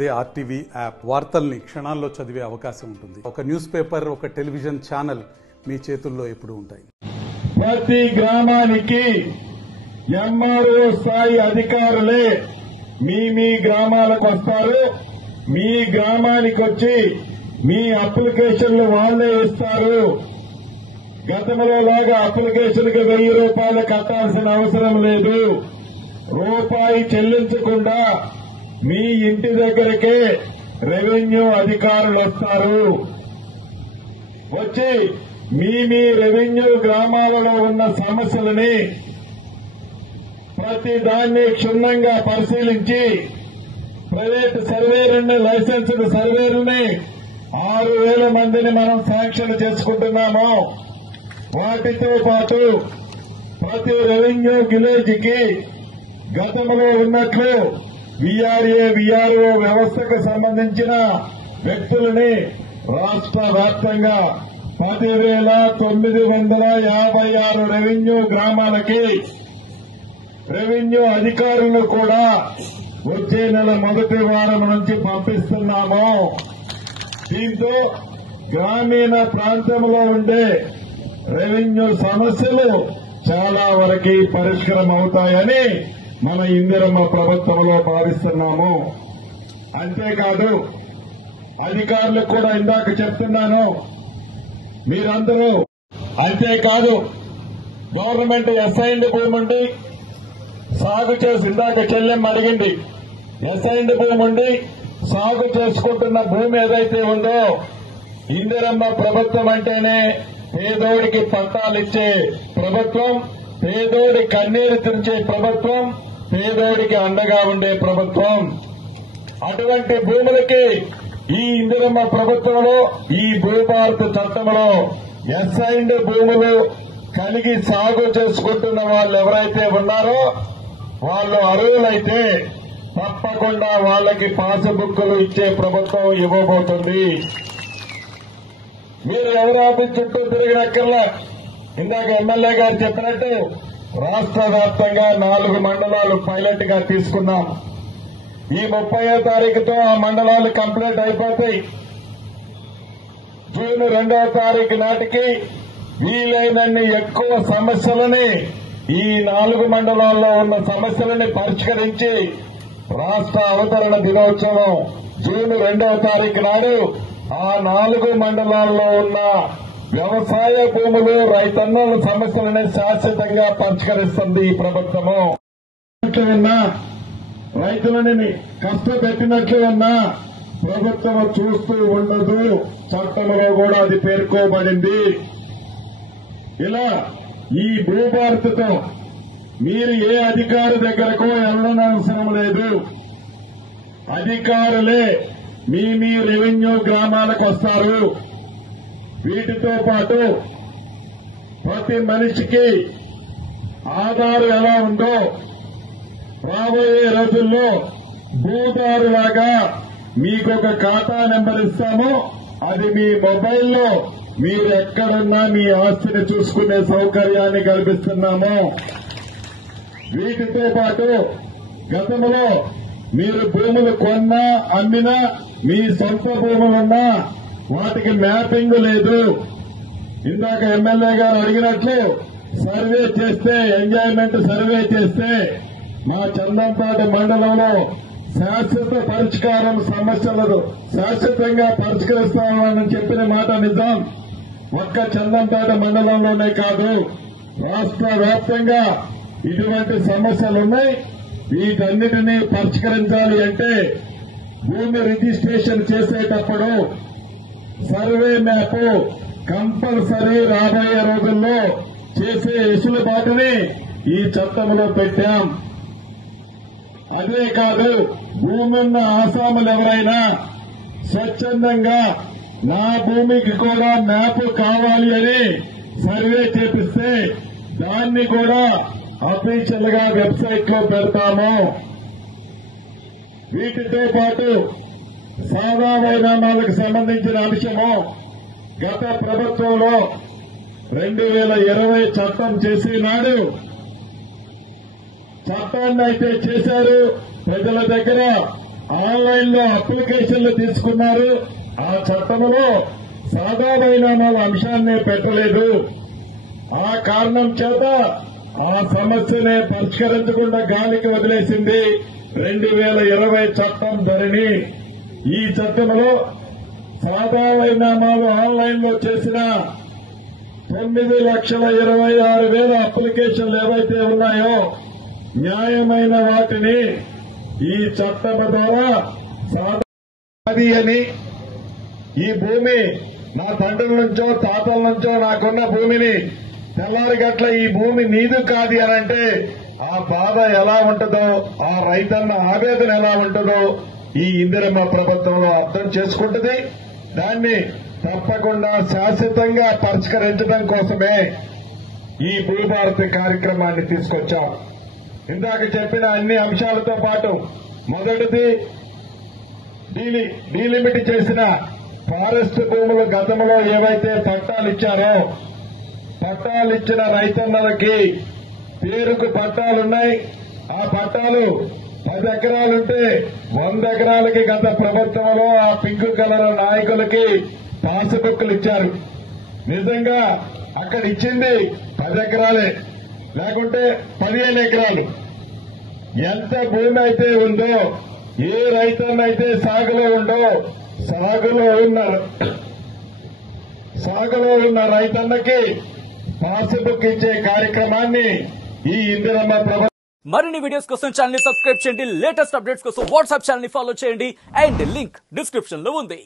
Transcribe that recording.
అదే RTV app వార్తల్ని క్షణాల్లో చదివే అవకాశం ఉంటుంది. ఒక న్యూస్ పేపర్, ఒక టెలివిజన్ ఛానల్ మీ చేతుల్లో ఎప్పుడూ ఉంటాయి. ప్రతి గ్రామానికి ఎంఆర్ఓ స్థాయి అధికారులే మీ గ్రామాలకు వస్తారు. మీ గ్రామానికి వచ్చి మీ అప్లికేషన్లు వాళ్లే ఇస్తారు. గతంలో లాగా అప్లికేషన్కి 1000 రూపాయలు కట్టాల్సిన అవసరం లేదు. రూపాయి చెల్లించకుండా మీ ఇంటి దగ్గరకే రెవెన్యూ అధికారులు వస్తారు. వచ్చి మీ రెవెన్యూ గ్రామాలలో ఉన్న సమస్యలని ప్రతి దాన్ని క్షుణ్ణంగా పరిశీలించి ప్రైవేట్ సర్వేయర్ని, లైసెన్స్డ్ సర్వేయర్ని 6000 మందిని మనం శాంక్షన్ చేసుకుంటున్నాము. వాటితో పాటు ప్రతి రెవెన్యూ విలేజ్ కి గతంలో ఉన్నట్లు వీఆర్ఏ, వీఆర్ఓ వ్యవస్థకు సంబంధించిన వ్యక్తులని రాష్ట్ర వ్యాప్తంగా 10,956 రెవెన్యూ గ్రామాలకి రెవెన్యూ అధికారులు కూడా వచ్చే నెల మొదటి వారం నుంచి పంపిస్తున్నాము. దీంతో గ్రామీణ ప్రాంతంలో ఉండే రెవెన్యూ సమస్యలు చాలా వరకు పరిష్కారం అవుతాయని మన ఇందిరమ్మ ప్రభుత్వంలో భావిస్తున్నాము. అంతేకాదు అధికారులకు కూడా ఇందాక చెప్తున్నాను, మీరందరూ అంతేకాదు గవర్నమెంట్ అసైన్డ్ భూమి ఉండి సాగు చేసి, ఇందాక చెల్లెమ్మ అడిగింది, అసైన్డ్ భూమి ఉండి సాగు చేసుకుంటున్న భూమి ఏదైతే ఉందో, ఇందిరమ్మ ప్రభుత్వం అంటేనే పేదోడికి పట్టాలిచ్చే ప్రభుత్వం, పేదోడి కన్నీరు తెరిచే ప్రభుత్వం, పేదోడికి అండగా ఉండే ప్రభుత్వం. అటువంటి భూములకి ఈ ఇందిరమ్మ ప్రభుత్వంలో, ఈ భూభారత చట్టంలో అసైన్డ్ భూములు కలిగి సాగు చేసుకుంటున్న వాళ్ళు ఎవరైతే ఉన్నారో వాళ్ళు అర్హులైతే తప్పకుండా వాళ్ళకి పాస్బుక్లు ఇచ్చే ప్రభుత్వం ఇవ్వబోతుంది. మీరు ఎవరు ఆఫీస్ చుట్టూ తిరిగినక్కర్లా. ఇందాక ఎమ్మెల్యే గారు చెప్పినట్టు రాష్ట్ర వ్యాప్తంగా 4 మండలాలు పైలట్ గా తీసుకున్నాం. ఈ 30వ తారీఖుతో ఆ మండలాలు కంప్లీట్ అయిపోతాయి. జూన్ 2వ తారీఖు నాటికి వీలైనన్ని ఎక్కువ సమస్యలని, ఈ 4 మండలాల్లో ఉన్న సమస్యలని పరిష్కరించి రాష్ట్ర అవతరణ దినోత్సవం జూన్ 2వ తారీఖు నాడు ఆ 4 మండలాల్లో ఉన్న వ్యవసాయ భూములు, రైతన్నల సమస్యలని శాశ్వతంగా పరిష్కరిస్తుంది ఈ ప్రభుత్వము. రైతులని కష్టపెట్టినట్లు ఉన్నా ప్రభుత్వం చూస్తూ ఉండదు. చట్టంలో కూడా అది పేర్కోబడింది. ఇలా ఈ భూభారతతో మీరు ఏ అధికారి దగ్గరకు వెళ్ళనవసరం లేదు. అధికారులే మీ రెవెన్యూ గ్రామాలకు వస్తారు. వీటితో పాటు ప్రతి మనిషికి ఆధార్ ఎలా ఉందో రాబోయే రోజుల్లో భూదారులాగా మీకొక ఖాతా నెంబర్ ఇస్తాము. అది మీ మొబైల్లో మీరు ఎక్కడున్నా మీ ఆస్తిని చూసుకునే సౌకర్యాన్ని కల్పిస్తున్నాము. వీటితో పాటు గతంలో మీరు భూములు కొన్నా, అమ్మినా, మీ సొంత భూములున్నా వాటికి మ్యాపింగ్ లేదు. ఇందాక ఎమ్మెల్యే గారు అడిగినట్లు సర్వే చేస్తే, ఎంజాయ్మెంట్ సర్వే చేస్తే మా చందంపేట మండలంలో శాశ్వత పరిష్కారం సమస్యలు శాశ్వతంగా పరిష్కరిస్తామని చెప్పిన మాట నిజం. ఒక్క చందంపేట మండలంలోనే కాదు, రాష్ట్ర వ్యాప్తంగా ఇటువంటి సమస్యలున్నాయి. వీటన్నిటినీ పరిష్కరించాలి అంటే భూమి రిజిస్ట్రేషన్ చేసేటప్పుడు సర్వే మ్యాప్ కంపల్సరీ రాబోయే రోజుల్లో చేసే వెసులుబాటుని ఈ చట్టంలో పెట్టాం. అదే కాదు, భూమి ఉన్న ఆసాములు ఎవరైనా స్వచ్ఛందంగా నా భూమికి కూడా మ్యాప్ కావాలి అని సర్వే చేపిస్తే దాన్ని కూడా అఫీషియల్ గా వెబ్సైట్ లో పెడతాము. వీటితో పాటు సాదా మైదానాలకు సంబంధించిన అంశము గత ప్రభుత్వంలో 2020 చట్టం చేసి నాడు చట్టాన్ని అయితే చేశారు, ప్రజల దగ్గర ఆన్లైన్ లో అప్లికేషన్లు తీసుకున్నారు. ఆ చట్టంలో సాదా బైనామాల అంశాన్ని పెట్టలేదు. ఆ కారణం చేత ఆ సమస్యనే పరిష్కరించకుండా గాలికి వదిలేసింది 2020 చట్టం ధరణి. ఈ చట్టంలో సాదా బైనామాలు ఆన్లైన్ లో చేసిన 9,26,000 అప్లికేషన్లు ఏవైతే ఉన్నాయో న్యాయమైన వాటిని ఈ చట్టం ద్వారా సాధాది అని, ఈ భూమి నా తండ్రుల నుంచో తాతల నుంచో నాకున్న భూమిని తెల్లారి గట్ల ఈ భూమి నీదు కాదు అనంటే ఆ బాధ ఎలా ఉంటుందో, ఆ రైతన్న ఆవేదన ఎలా ఉంటుందో ఈ ఇందిరమ్మ ప్రభుత్వంలో అర్థం చేసుకుంటుంది. దాన్ని తప్పకుండా శాశ్వతంగా పరిష్కరించడం కోసమే ఈ భూభారతి కార్యక్రమాన్ని తీసుకొచ్చాం. ఇందాక చెప్పిన అన్ని అంశాలతో పాటు మొదటిది డీలిమిట్ చేసిన ఫారెస్ట్ భూములు గతంలో ఏవైతే పట్టాలు ఇచ్చారో పట్టాలు ఇచ్చిన రైతన్నలకి పేరుకు పట్టాలున్నాయి. ఆ పట్టాలు 10 ఎకరాలుంటే 100 ఎకరాలకి గత ప్రభుత్వంలో ఆ పింక్ కలర్ నాయకులకి పాస్బుక్లు ఇచ్చారు. నిజంగా అక్కడ ఇచ్చింది 10 ఎకరాలే, లేకుంటే 15 ఎకరాలు. ఎంత భూమి అయితే ఉందో, ఏ రైతన్నైతే సాగులో ఉందో సాగులో ఉన్న రైతన్నకి పాస్బుక్ ఇచ్చే కార్యక్రమాన్ని ఈ ఇందిరమ్మ ప్రభుత్వం. మరిన్ని వీడియోస్ కోసం ఛానల్ ని సబ్స్క్రైబ్ చేయండి. లేటెస్ట్ అప్డేట్స్ కోసం వాట్సాప్ ఛానల్ ని ఫాలో చేయండి. అండ్ లింక్ డిస్క్రిప్షన్ లో ఉంది.